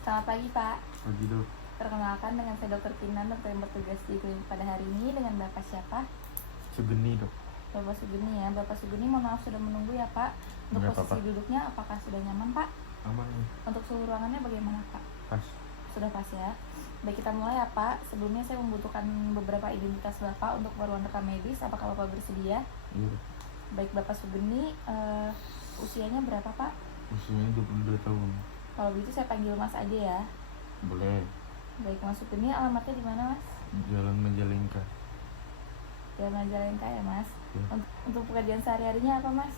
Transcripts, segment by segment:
Selamat pagi, Pak. Pagi dok. Perkenalkan dengan saya Dr. Kinan, dokter yang bertugas di klinik pada hari ini. Dengan Bapak siapa? Sugeni dok. Bapak Sugeni ya. Bapak Sugeni, mohon maaf sudah menunggu ya, Pak. Untuk Nggak posisi apa-apa. duduknya apakah sudah nyaman, Pak? Aman nih. Untuk suhu ruangannya bagaimana, Pak? Pas. Sudah pas ya. Baik, kita mulai ya, Pak. Sebelumnya saya membutuhkan beberapa identitas Bapak untuk keperluan rekam medis. Apakah Bapak bersedia? Iya dok. Baik, Bapak Sugeni, usianya berapa, Pak? Usianya 22 tahun. Kalau begitu saya panggil Mas aja ya. Boleh. Baik, Mas Sugeni, alamatnya di mana, Mas? Jalan Majalengka. Jalan Majalengka ya, Mas. Ya. Untuk pekerjaan sehari-harinya apa, Mas?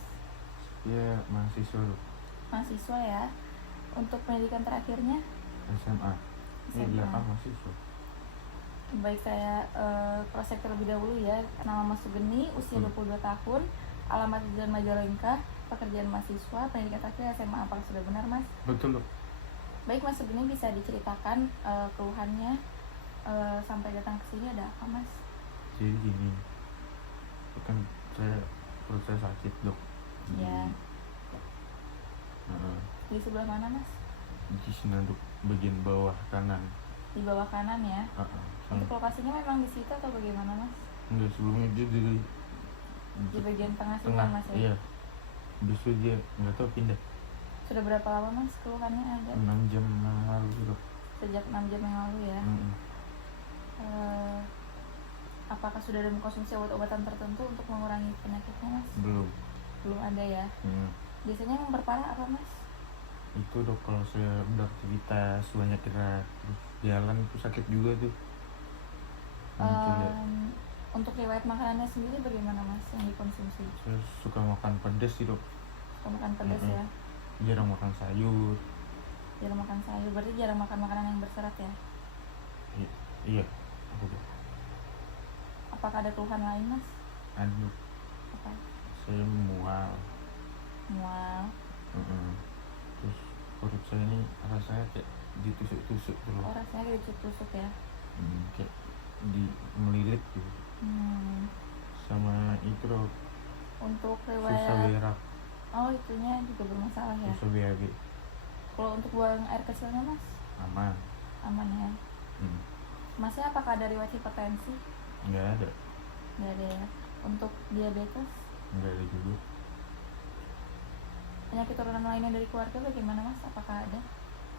Ya mahasiswa dok. Mahasiswa ya. Untuk pendidikan terakhirnya? SMA. Ini SMA. belakang mahasiswa. Baik, saya cross check terlebih dahulu ya. Nama Mas Sugeni, usia 22 tahun, alamat di Jalan Majalengka, pekerjaan mahasiswa, pendidikan terakhir SMA. Apakah sudah benar, Mas? Betul dok. Baik, Mas Sugeni, bisa diceritakan keluhannya sampai datang ke sini ada apa, Mas? Jadi gini, kan saya perut saya sakit dok. Ya. Nah, Di sebelah mana, Mas? di sini dok, bagian bawah kanan. Di bawah kanan ya. Untuk Sama. lokasinya memang di situ atau bagaimana, Mas? Enggak, sebelumnya dia Di bagian tengah sini, tengah. Mas ya. Iya. Besok dia nggak tahu pindah. Sudah berapa lama, Mas, keluhannya ada? 6 jam yang lalu dok. Sejak 6 jam yang lalu ya. Apakah sudah ada mengkonsumsi obat-obatan tertentu untuk mengurangi penyakitnya, Mas? Belum Ada ya. Biasanya yang berparah apa, Mas? Itu dok, kalau saya beraktivitas banyak gerak terus jalan itu sakit juga tuh. Muncul ya. Untuk riwayat makanannya sendiri bagaimana, Mas, yang dikonsumsi? Saya suka makan pedas sih dok. Suka makan pedas ya. Jarang makan sayur. Jarang makan sayur, berarti jarang makan makanan yang berserat ya. Iya. Apa dok? Apakah ada keluhan lain, Mas? Ada dok. Apa? Saya mual. Mual. Terus perut saya ini rasanya kayak ditusuk-tusuk tuh loh. Oh, rasanya kayak ditusuk ya. Kayak melilit gitu. Sama itu dok, Untuk susah riwayat, berak, oh itunya juga bermasalah ya. susah BAB. Kalau untuk buang air kecilnya, Mas, Aman. aman ya. Masnya apakah ada riwayat hipertensi? Nggak ada. Nggak ada ya. Untuk diabetes, Nggak ada juga. penyakit turunan lainnya dari keluarga bagaimana, Mas? Apakah ada?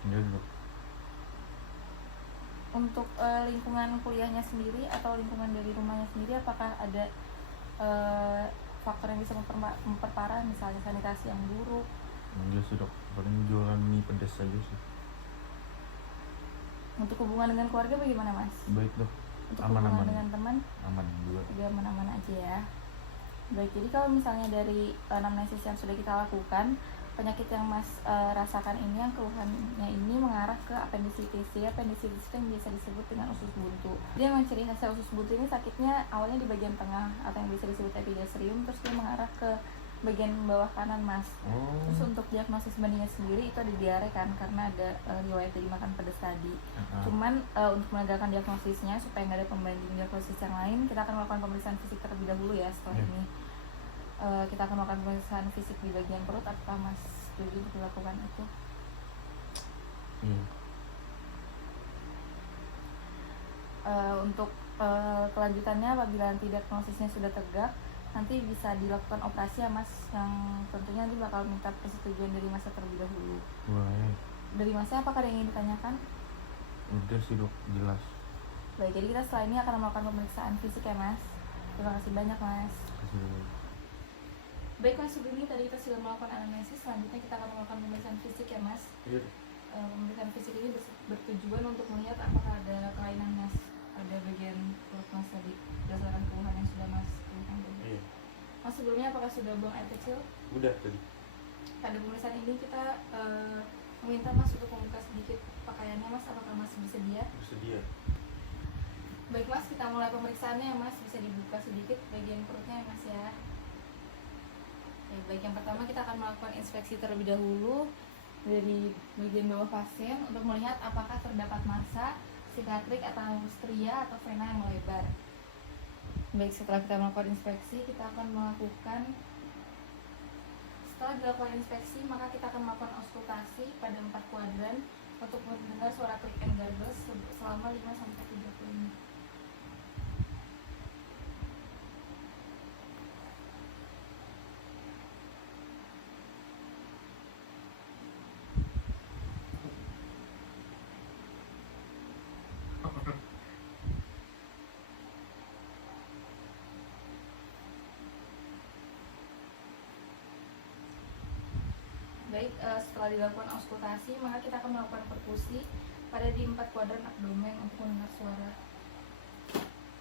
Nggak ada dok. Untuk lingkungan kuliahnya sendiri atau lingkungan dari rumahnya sendiri, apakah ada faktor yang bisa memperparah, misalnya sanitasi yang buruk? Enggak sih dok, paling jualan mie pedas aja sih. Untuk hubungan dengan keluarga bagaimana, Mas? Baik dok. Untuk Aman-aman. hubungan dengan teman Aman juga. juga aman-aman aja ya. Baik, jadi kalau misalnya dari anamnesis yang sudah kita lakukan, penyakit yang Mas rasakan ini, yang keluhannya ini mengarah ke appendicitis ya. Appendicitis itu yang biasa disebut dengan usus buntu. Dia memang ciri khasnya usus buntu ini sakitnya awalnya di bagian tengah atau yang bisa disebut epigastrium, terus dia mengarah ke bagian bawah kanan, Mas. Terus untuk diagnosis bandingnya sendiri itu ada diare kan, karena ada riwayat dari makan pedas tadi. Cuman untuk menegakkan diagnosisnya supaya nggak ada pembanding diagnosis yang lain, kita akan melakukan pemeriksaan fisik terlebih dahulu ya. Setelah ini kita akan melakukan pemeriksaan fisik di bagian perut. Apakah Mas setuju untuk dilakukan itu? Untuk kelanjutannya, apabila nanti diagnosisnya sudah tegak, nanti bisa dilakukan operasi ya, Mas, yang tentunya nanti bakal minta persetujuan dari Mas terlebih dahulu. Boleh. Dari Masnya apakah ada yang ingin ditanyakan? Udah sih dok, jelas. Baik, jadi kita setelah ini akan melakukan pemeriksaan fisik ya, Mas. Terima kasih banyak, Mas. Kasih. Baik, Mas Sugeni, tadi kita sudah melakukan anamnesis. Selanjutnya kita akan melakukan pemeriksaan fisik ya, Mas. Iya. Pemeriksaan fisik ini bertujuan untuk melihat apakah ada kelainan, Mas, ada bagian perut Mas tadi berdasarkan keluhan yang sudah Mas keluhkan tadi. Iya. Mas, sebelumnya apakah sudah buang air kecil? Udah tadi. Pada pemeriksaan ini kita meminta Mas untuk membuka sedikit pakaiannya, Mas. Apakah Mas bersedia? Bersedia. Baik, Mas, kita mulai pemeriksaannya ya, Mas. Bisa dibuka sedikit bagian perutnya ya, Mas ya. Baik, yang pertama kita akan melakukan inspeksi terlebih dahulu dari bagian bawah pasien untuk melihat apakah terdapat massa, sikatrik atau stria atau vena yang melebar. Baik, setelah kita melakukan inspeksi, setelah dilakukan inspeksi, maka kita akan melakukan auskultasi pada 4 kuadran untuk menentukan suara klik and gargle selama 5-30 menit. Baik, setelah dilakukan auskultasi, maka kita akan melakukan perkusi pada di 4 kuadran abdomen untuk mendengar suara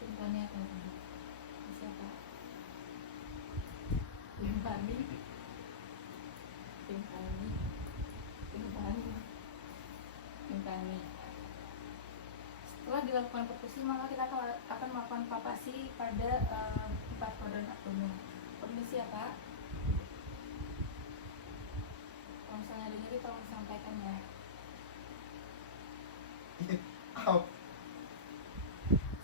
timpani atau tidak. Siapa? Timpani, timpani, timpani, timpani. Setelah dilakukan perkusi, maka kita akan melakukan palpasi pada 4 kuadran abdomen. Permisi ya Pak. Kalau misalnya ada nyeri tolong disampaikan ya.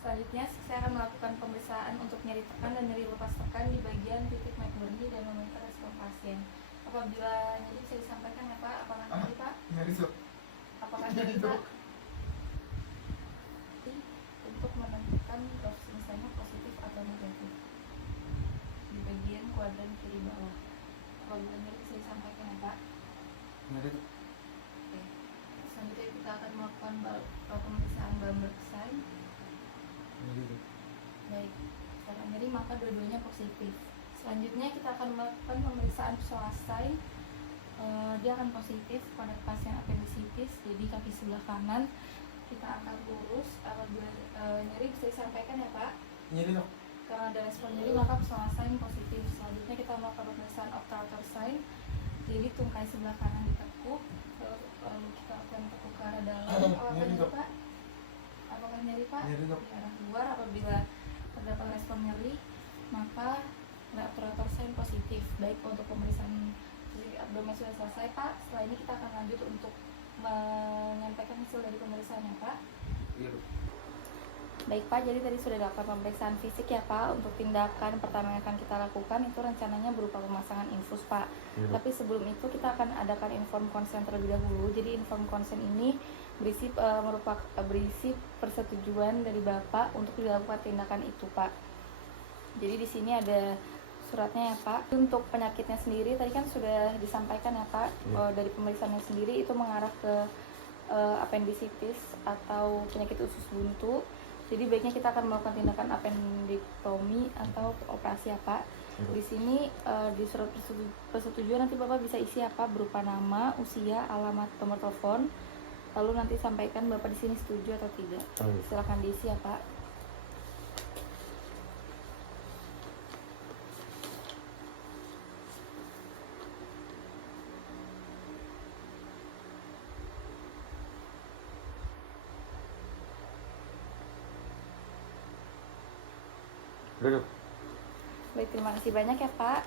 Selanjutnya saya akan melakukan pemeriksaan untuk nyeri tekan dan nyeri lepas tekan di bagian titik McBurney dan memonitor respon pasien. Apabila nyeri bisa disampaikan ya Pak, apakah nyeri Pak? Nyari sok. Apakah nyeri Pak? Untuk menentukan misalnya positif atau negatif di bagian kuadran kiri bawah. Apabila nyeri bisa disampaikan ya Pak? Nyari tuh. Oke. Selanjutnya kita akan melakukan pemeriksaan Bamberg sign. Nyari tuh. Baik, setelah nyeri maka dua-duanya positif. Selanjutnya kita akan melakukan pemeriksaan psoas sign. Dia akan positif pada pasien appendicitis, jadi kaki sebelah kanan kita akan lurus. Apabila nyeri bisa disampaikan ya Pak. Nyari tuh. Karena ada respon nyeri maka psoas sign positif. Selanjutnya kita melakukan pemeriksaan obturator sign. Jadi tungkai sebelah kanan ditekuk, lalu kita akan tekuk ke arah dalam. Apakah nyeri Pak? Apakah nyeri Pak? Nyeri dok. Di arah luar. Apabila terdapat respon nyeri maka obturator sign positif. Baik, untuk pemeriksaan abdomen sudah selesai Pak. Setelah ini kita akan lanjut untuk menyampaikan hasil dari pemeriksaannya Pak. Iya dok. Baik Pak, jadi tadi sudah dilakukan pemeriksaan fisik ya Pak. Untuk tindakan pertama yang akan kita lakukan itu rencananya berupa pemasangan infus Pak. Iya. Tapi sebelum itu kita akan adakan inform consent terlebih dahulu. Jadi inform consent ini berisi berisi persetujuan dari Bapak untuk dilakukan tindakan itu Pak. Jadi di sini ada suratnya ya Pak. Untuk penyakitnya sendiri tadi kan sudah disampaikan ya Pak. Iya. Dari pemeriksaannya sendiri itu mengarah ke appendicitis atau penyakit usus buntu. Jadi baiknya kita akan melakukan tindakan appendektomi atau operasi ya Pak. Di sini di surat persetujuan nanti Bapak bisa isi apa berupa nama, usia, alamat, nomor telepon. Lalu nanti sampaikan Bapak di sini setuju atau tidak. Oh, iya. Silakan diisi ya Pak. Udah dok. Baik, terima kasih banyak ya Pak.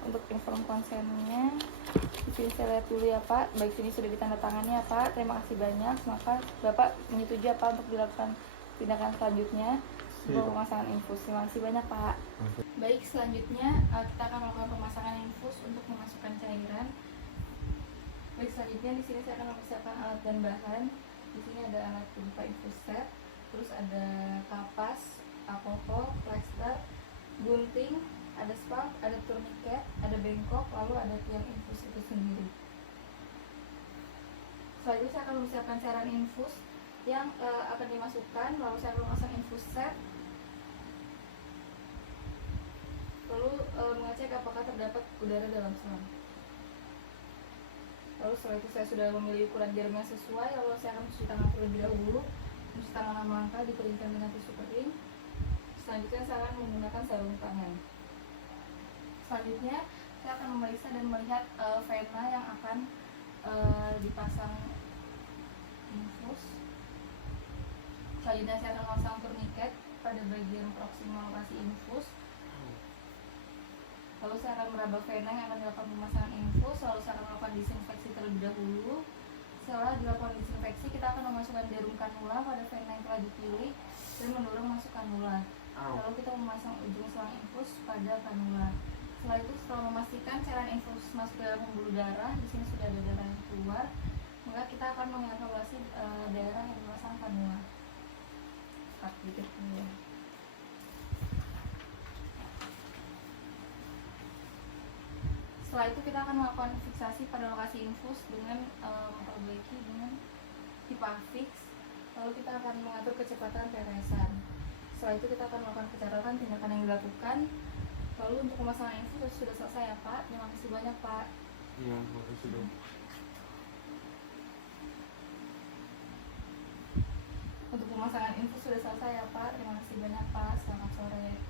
Untuk inform konsennya di sini saya lihat dulu ya Pak. Baik, sini sudah ditandatangani ya Pak. Terima kasih banyak. Maka Bapak menyetujui apa untuk dilakukan tindakan selanjutnya untuk pemasangan infus. Terima kasih banyak Pak. Baik, selanjutnya kita akan melakukan pemasangan infus untuk memasukkan cairan. Baik, selanjutnya di sini saya akan mempersiapkan alat dan bahan. Di sini ada alat berupa infus set, terus ada kapas, alkohol, plester, gunting, ada spap, ada tourniquet, ada bengkok, lalu ada tiang infus itu sendiri. Selanjutnya saya akan mempersiapkan cairan infus yang akan dimasukkan, lalu saya akan memasang infus set, lalu mengecek apakah terdapat udara dalam selang. Lalu setelah itu saya sudah memilih ukuran jarum yang sesuai, lalu saya akan mencuci tangan terlebih dahulu. Mencuci tangan 6 langkah dikeringkan dengan tisu kering. Selanjutnya saya akan menggunakan sarung tangan. Selanjutnya saya akan memeriksa dan melihat vena yang akan dipasang infus. Selanjutnya saya akan memasang tourniquet pada bagian proksimal operasi infus. Lalu saya akan meraba vena yang akan dilakukan pemasangan infus. Lalu saya akan melakukan disinfeksi terlebih dahulu. Setelah dilakukan disinfeksi, kita akan memasukkan jarum kanula pada vena yang telah dipilih dan mendorong masuk kanula. Lalu kita memasang ujung selang infus pada kanula. Setelah itu, setelah memastikan cairan infus masuk ke dalam pembuluh darah, di sini sudah ada darah yang keluar, Enggak, kita akan mengevaluasi daerah yang memasang kanula. Cut dikit dulu ya. Setelah itu kita akan melakukan fiksasi pada lokasi infus dengan memperbaiki dengan pipa fix. Lalu kita akan mengatur kecepatan teresan. Setelah itu kita akan melakukan pencatatan tindakan yang dilakukan. Lalu untuk pemasangan infus sudah selesai ya Pak. Terima kasih banyak Pak. Iya, makasih dong. Untuk pemasangan infus sudah selesai ya Pak. Terima kasih banyak Pak. Selamat sore.